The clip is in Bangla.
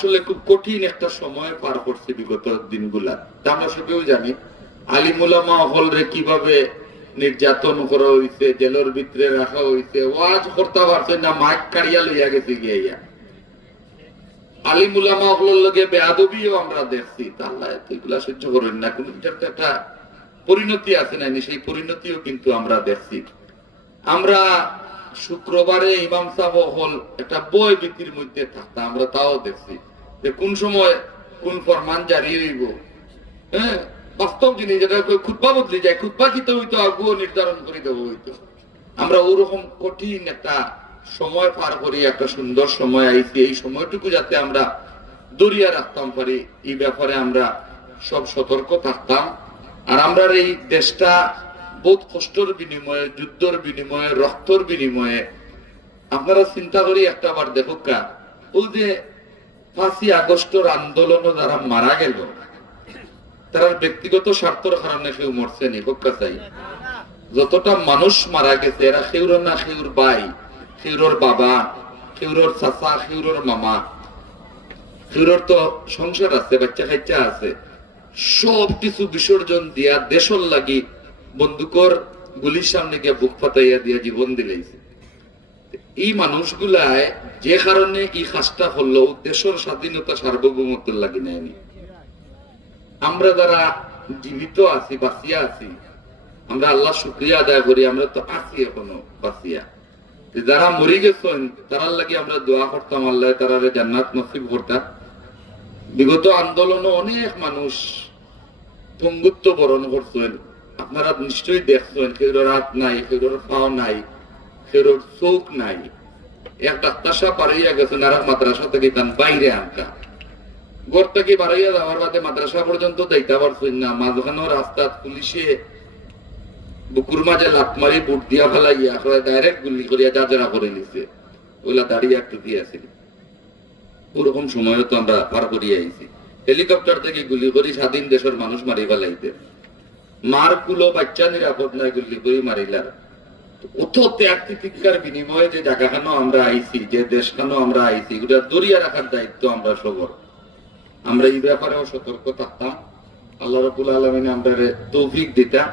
আসলে খুব কঠিন একটা সময় পার করছে বিগত দিনগুলা। আমরা সবেও জানি আলিমুলামা হল রে কীভাবে নির্যাতন করা হইছে, জেলের ভিতরে রাখা হইছে, ওয়াজ করতে পারছে না, মাইক কাড়িয়া লইয়া গেছে গিয়া আলিমুলামা হলের লগে বেয়াদবিও আমরা দেখছি সহ্য করেন না, কোন একটা পরিণতি আছে সেই পরিণতিও কিন্তু আমরা দেখছি। আমরা শুক্রবারে ইমাম সাহেব হল একটা বই বিক্রির মধ্যে থাকতাম আমরা তাও দেখছি যে কোন সময় কোন ফরমান জারি হইব। হ্যাঁ? বাস্তব জিনিস, যেটা খুদ্া যায় খুদ্া হইতো, আগুও নির্ধারণ করে দেবো হইতো। আমরা ওরকম কঠিন একটা সময় পার করি, একটা সুন্দর সময় আইছি, এই সময়টুকু যাতে আমরা দরিয়া রাখতাম পারি, এই ব্যাপারে আমরা সব সতর্ক থাকতাম। আর আমরা এই দেশটা বহুত কষ্টর বিনিময়ে, যুদ্ধর বিনিময়ে, রক্তর বিনিময়ে, আপনারা চিন্তা করি একটা বার দেখো কা, ওই যে পাঁচই আগস্টর আন্দোলন যারা মারা গেল তারা ব্যক্তিগত স্বার্থর কারণে কেউ মরছে নি হোক্কা চাই যতটা মানুষ মারা গেছে, এরা সেউর না সেউর ভাই সেউরর বাবা, সেউরর চাচা, সেউরর মামা, সেউরর তো সংসার আছে বাচ্চা কাচ্চা আছে, সব কিছু বিসর্জন দিয়া দেশর লাগি বন্দুকর গুলির সামনে গিয়ে বুক ফাটাইয়া দিয়া জীবন দিলেইছে। এই মানুষগুলায় যে কারণে এই কাজটা হলো দেশের স্বাধীনতা সার্বভৌমত্ব লাগি নেয়নি। আমরা যারা জীবিত আছি, বাঁচিয়া আছি, আমরা আল্লাহ শুক্রিয়া আদায় করি, আমরা তো আছি এখনও বাঁচিয়া। যারা মরে গেছেন, তারার লাগি আমরা দোয়া করতাম, আল্লাহ তারা জান্নাত নসিব করতাম বিগত আন্দোলনে অনেক মানুষ পঙ্গুত্ব বরণ করছেন। আপনারা নিশ্চয়ই দেখছেন কেউর হাত নাই কেউর পাও নাই কেউর চোখ নাই। এক ডাক্তার গেছেন আর মাদ্রাসা থেকে তান বাইরে আনকা থেকে বাড়াইয়া যাওয়ার বাদে মাদ্রাসা পর্যন্ত যাইতে পারছেন না। রাস্তা পুলিশে বুকুর মাঝে লাত মারি বুট দিয়া ফেলাইয়া ডাইরেক্ট গুলি করিয়া যা যারা করে নিছে ওইলা দাঁড়িয়ে একটু দিয়েছিল ওরকম সময় তো আমরা পার করিয়া আইছি। হেলিকপ্টার থেকে গুলি করি স্বাধীন দেশের মানুষ মারি ফেলাইতে। মার কুলো বাচ্চা নিরাপদ নয় গুল্লি করে মারিলার অত ত্যাগ তিতিক্ষার বিনিময়ে যে জায়গাখানো আমরা আইছি, যে দেশখানো আমরা আইছি, ওটা দরিয়া রাখার দায়িত্ব আমরা সবর। আমরা এই ব্যাপারেও সতর্ক থাকতাম। আল্লাহ রবুল আলমিনে আমরা তৌফিক দিতাম।